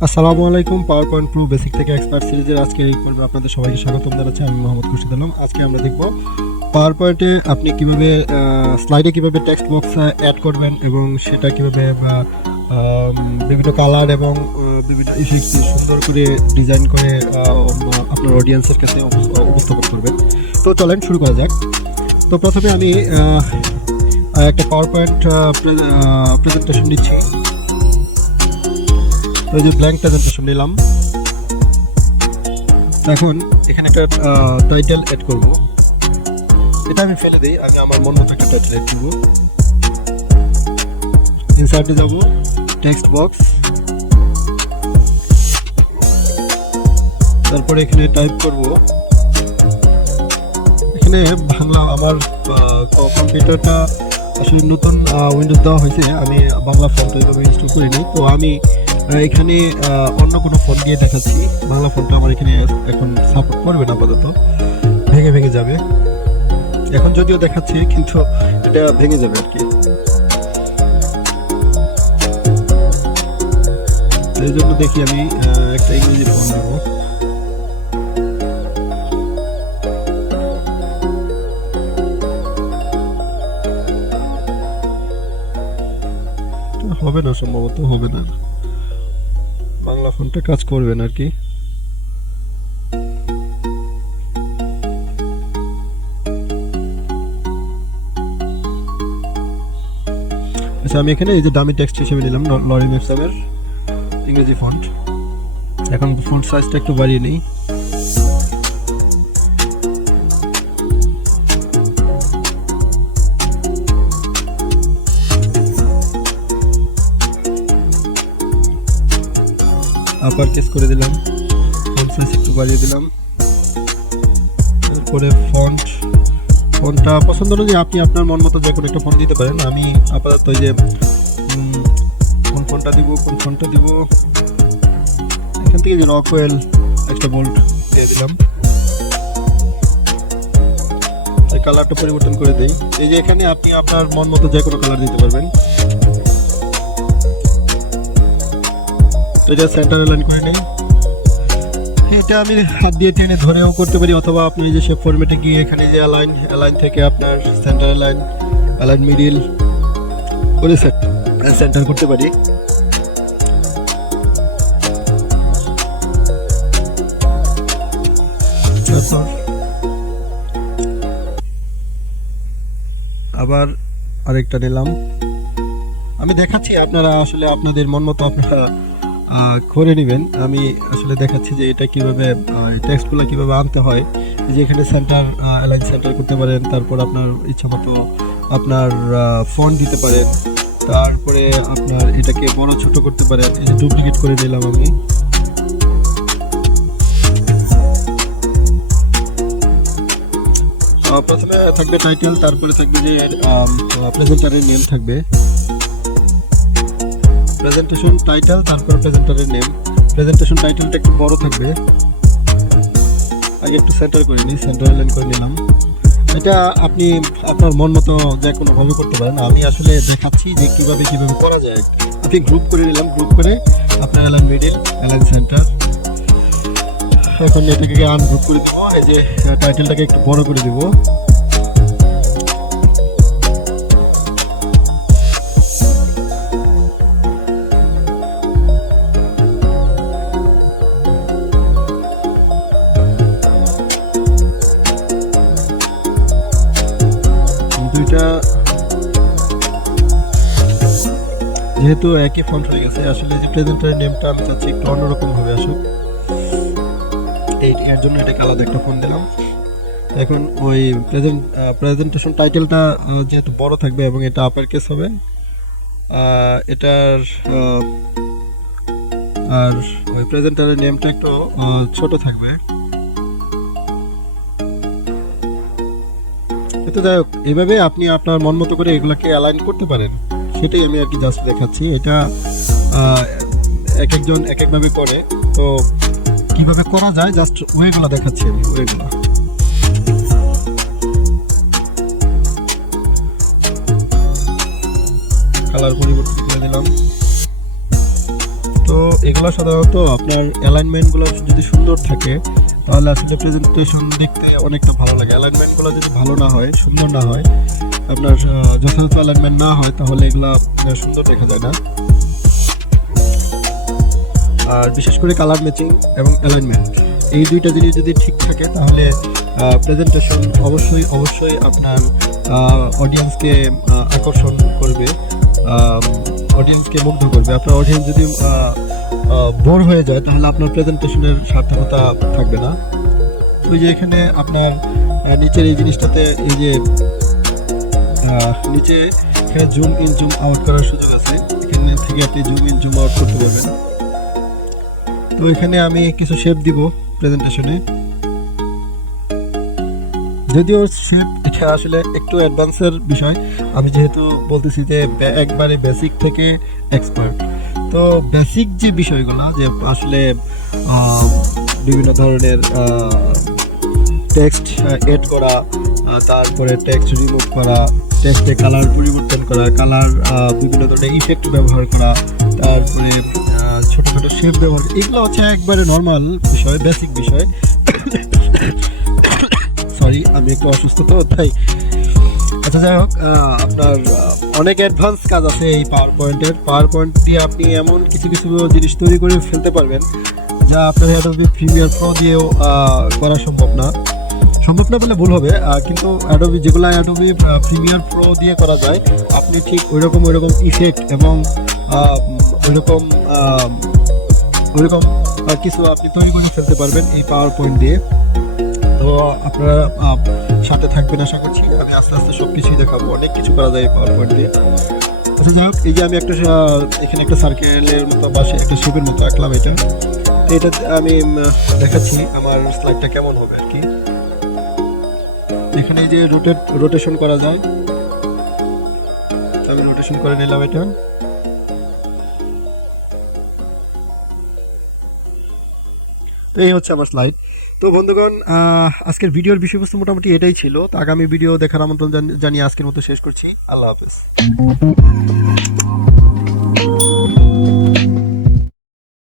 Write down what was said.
আসসালামু আলাইকুম power point pro basic থেকে এক্সপার্ট সিরিজের আজকে এই পর্বে আপনাদের সবাইকে স্বাগতম জানাচ্ছি। আমি মোহাম্মদ খুরশিদ আলম। আজকে আমরা দেখব পাওয়ার পয়েন্টে আপনি কীভাবে স্লাইডে কীভাবে টেক্সট বক্স অ্যাড করবেন এবং সেটা কীভাবে বিভিন্ন কালার এবং বিভিন্ন ইফেক্ট সুন্দর করে ডিজাইন করে আপনার অডিয়েন্সের কাছে উপ- উপস্থাপন করবেন। তো চলেন শুরু করা যাক। তো প্রথমে আমি একটা পাওয়ার পয়েন্ট প্রেজেন্টেশন নিচ্ছি এই যে ব্ল্যাঙ্ক প্রেজেন্টেশন নিলাম। এখন এখানে একটা টাইটেল অ্যাড করব। এটা আমি ফেলে দিই আমি আমার মন মতো একটা টাইটেল অ্যাড করব। ইনসার্টে যাব টেক্সট বক্স তারপরে এখানে টাইপ করব। এখানে বাংলা আমার কম্পিউটারটা আসলে নতুন উইন্ডোজ দেওয়া হয়েছে। আমি বাংলা ফোন তো এইভাবে ইনস্টল করিনি। তো আমি এখানে অন্য কোনো ফোন দিয়ে দেখাচ্ছি। বাংলা ফোনটা আমার এখানে এখন সাপোর্ট করবে না আপাতত। ভেঙে ভেঙে যাবে। এখন যদিও দেখাচ্ছি, কিন্তু এটা ভেঙে যাবে আর কি। এই জন্য দেখি আমি একটা ইংরেজি ফোন নেব। হবে না, সম্ভবত হবে না। ফোনটা কাজ করবেন আর কি। আচ্ছা আমি এখানে এই যে দামি টেক্সট হিসেবে নিলাম লরি মেক্সামের ইংরেজি ফন্ট এখন ফন্ট সাইজটা একটু বাড়িয়ে নেই। আপার কেস করে দিলাম। সাইজ একটু বাড়িয়ে দিলাম। তারপরে ফন্ট ফোনটা পছন্দ অনুযায়ী আপনি আপনার মন মতো যে কোনো একটা ফোন দিতে পারেন। আমি আপাতত যে কোন ফোনটা দিব, কোন ফোনটা দিব, এখান থেকে যে রকওয়েল একটা বোল্ট দিয়ে দিলাম। কালারটা পরিবর্তন করে দিই। এই যে এখানে আপনি আপনার মন মতো যে কোনো কালার দিতে পারবেন। এটা সেন্টার লাইন করে নেই। এটা আমি হাত দিয়ে টেনে ধরেও করতে পারি অথবা আপনি যে সে ফরম্যাটে গিয়ে এখানে যে অ্যালাইন অ্যালাইন থেকে আপনার সেন্টার লাইন অ্যালাইন মিডিল করে সেন্টার করতে পারি। আবার আরেকটা নিলাম। আমি দেখাচ্ছি আপনারা আসলে আপনাদের মন মতো আপনারা আহ, করে নেবেন। আমি আসলে দেখাচ্ছি যে এটা কীভাবে টেক্সটগুলো কীভাবে আনতে হয়। যে এখানে সেন্টার অ্যালাইন সেন্টার করতে পারেন, তারপর আপনার ইচ্ছা মতো আপনার ফোন দিতে পারেন। তারপরে আপনার এটাকে বড় ছোট করতে পারেন। এই যে ডুপ্লিকেট করে নিলাম আমি। প্রথমে থাকবে টাইটেল তারপরে থাকবে যে প্রেজেন্টারের নেম থাকবে। প্রেজেন্টেশন টাইটেল তারপর প্রেজেন্টারের নেম প্রেজেন্টেশন টাইটেলটা একটু বড় থাকবে। আগে একটু সেন্টার করে নিই সেন্টার লাইন করে নিলাম। এটা আপনি আপনার মন মতো যে কোনোভাবে করতে পারেন। আমি আসলে দেখাচ্ছি যে কীভাবে কীভাবে করা যায়। আপনি গ্রুপ করে নিলাম গ্রুপ করে আপনার এলাইন মিডিল এলাইন সেন্টার এখন এটাকে আনগ্রুপ করে দেবো। এই যে টাইটেলটাকে একটু বড় করে দেবো। যেহেতু একই ফন্ট হয়ে গেছে, আসলে যে প্রেজেন্টারের নেমটা আমি চাচ্ছি একটু অন্যরকম ভাবে আসুক। এই এর জন্য এটাকে আলাদা একটা ফোন দিলাম। এখন ওই প্রেজেন্ট প্রেজেন্টেশন টাইটেলটা যেহেতু বড় থাকবে এবং এটা আপার কেস হবে এটার আর ওই প্রেজেন্টারের নেমটা একটু ছোট থাকবে। তো যাই হোক এইভাবে আপনি আপনার মন মতো করে এগুলোকে অ্যালাইন করতে পারেন। সেটাই আমি আর কি জাস্ট দেখাচ্ছি। এটা এক একজন এক একভাবে করে। তো কীভাবে করা যায় জাস্ট ওয়েগুলো দেখাচ্ছি আমি, ওয়েগুলো। কালার পরিবর্তন করে দিলাম। তো এগুলো সাধারণত আপনার অ্যালাইনমেন্টগুলো যদি সুন্দর থাকে, তাহলে আসলে প্রেজেন্টেশন দেখতে অনেকটা ভালো লাগে। অ্যালাইনমেন্টগুলো যদি ভালো না হয়, সুন্দর না হয় আপনার যথাযথ অ্যালাইনমেন্ট না হয়, তাহলে এগুলা সুন্দর দেখা যায় না। আর বিশেষ করে কালার ম্যাচিং এবং অ্যালাইনমেন্ট এই দুইটা জিনিস যদি ঠিক থাকে, তাহলে প্রেজেন্টেশন অবশ্যই অবশ্যই আপনার অডিয়েন্সকে আকর্ষণ করবে অডিয়েন্সকে মুগ্ধ করবে। আপনার অডিয়েন্স যদি বোর হয়ে যায়, তাহলে আপনার প্রেজেন্টেশনের সার্থকতা থাকবে না। এই যে এখানে আপনার নিচের এই জিনিসটাতে, এই যে নিচে এখানে জুম ইন জুম আউট করার সুযোগ আছে। এখানে থেকে আপনি জুম ইন জুম আউট করতে পারবেন। তো এখানে আমি কিছু শেপ দিব প্রেজেন্টেশনে যদিও শেপ এটা আসলে একটু অ্যাডভান্সের বিষয়। আমি যেহেতু বলতেছি যে একবারে বেসিক থেকে এক্সপার্ট তো বেসিক যে বিষয়গুলো, যে আসলে বিভিন্ন ধরনের টেক্সট এড করা তারপরে টেক্সট রিমুভ করা টেক্সটে কালার পরিবর্তন করা কালার বিভিন্ন ধরনের ইফেক্ট ব্যবহার করা, তারপরে ছোট ছোট শেপ ব্যবহার, এগুলো হচ্ছে একবারে নর্মাল বিষয় বেসিক বিষয়। সরি আমি একটু অসুস্থ তো, তাই। আচ্ছা যাই হোক আপনার অনেক অ্যাডভান্স কাজ আছে এই পাওয়ার পয়েন্টের পাওয়ার পয়েন্ট দিয়ে আপনি এমন কিছু কিছু জিনিস তৈরি করে ফেলতে পারবেন, যা আপনার অ্যাডোবি প্রিমিয়ার প্রো দিয়েও করা সম্ভব না। সম্ভব না বলে ভুল হবে কিন্তু অ্যাডোবি যেগুলো অ্যাডোবি প্রিমিয়ার প্রো দিয়ে করা যায়, আপনি ঠিক ওইরকম ওইরকম ইফেক্ট এবং ওইরকম ওইরকম কিছু আপনি তৈরি করে ফেলতে পারবেন এই পাওয়ার পয়েন্ট দিয়ে। তো আপনারা সাথে থাকবেন আশা করছি, আমি আস্তে আস্তে সব কিছুই দেখাবো। অনেক কিছু করা যায় এই পাওয়ার পয়েন্ট দিয়ে। আচ্ছা যাই হোক, এই যে আমি একটা এখানে একটা সার্কেলের মতো বা একটা শেপের মতো আঁকলাম এটা। তো এটা আমি দেখাচ্ছি আমার স্লাইডটা কেমন হবে আর কি। এখানে যে রোটেট রোটেশন করা যায়। আমি রোটেশন করে নিলাম এটা। তো এই হচ্ছে আমার স্লাইড তো বন্ধুগণ আজকের ভিডিওর বিষয়বস্তু মোটামুটি এটাই ছিল। তো আগামী ভিডিও দেখার আমন্ত্রণ জান- জানিয়ে আজকের মতো শেষ করছি। আল্লাহ হাফেজ।